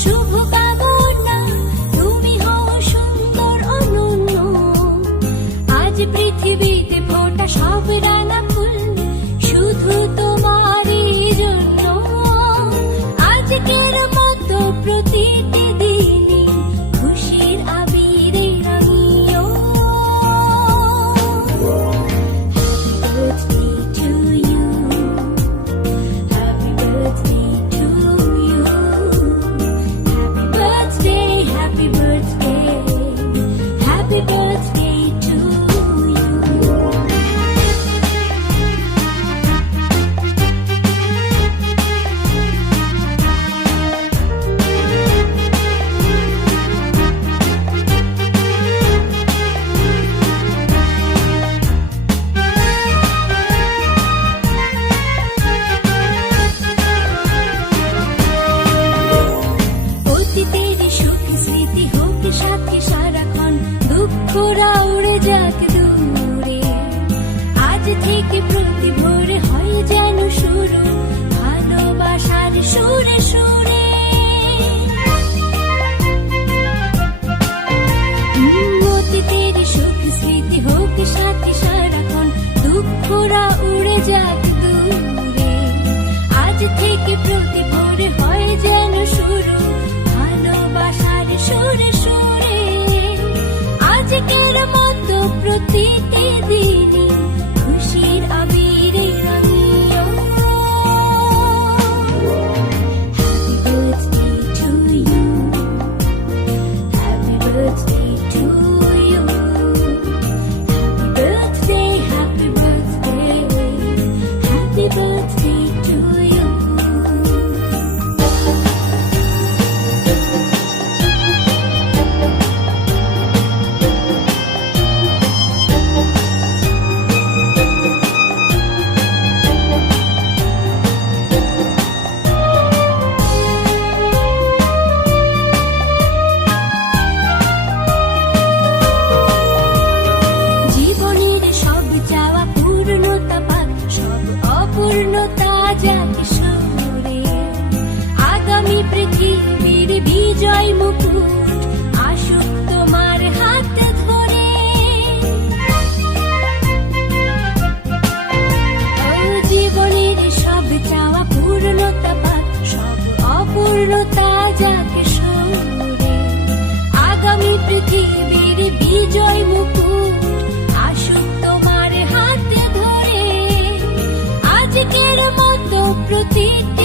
শুভকামনা, তুমি হও সুন্দর অনন্য। আজ পৃথিবীতে ফোটা সব রাঙা ফুল শুধু তোমারই জন্য। আজকের মতো প্রতিটি দিনই খুশির আবিরে রাঙিও। Happy birthday to you, happy birthday to you, অতীতের সুখ স্মৃতি হোক সাথে সারাক্ষণ, দুঃখরা উড়ে যাক দূরে। আজ থেকে প্রতি ভোরে হয় যেন শুরু ভালোবাসার সুরে সুরে। অতীতের সুখ স্মৃতি হোক সাথে সারাক্ষণ, দুঃখরা উড়ে যাক দূরে। আজ থেকে প্রতি ভোরে হয় যেন শুরু ভালোবাসার সুরে সুরে। আজকের মতো প্রতিটি দিনই খুশির আবিরে রাঙিও। Happy birthday to you, happy birthday to you, happy birthday to you. জীবনের সব চাওয়া পূর্ণতা পাক, সব অপূর্ণতা যাক সরে। আগামী পৃথিবীর বিজয় মুকুট আসুক তোমার হাত ধরে। জীবনের সব চাওয়া পূর্ণতা পাক, সব অপূর্ণতা যাক সরে। আগামী পৃথিবীর বিজয় মুকুট আসুক তোমার হাতে ধরে। আজকের মতো প্রতিটি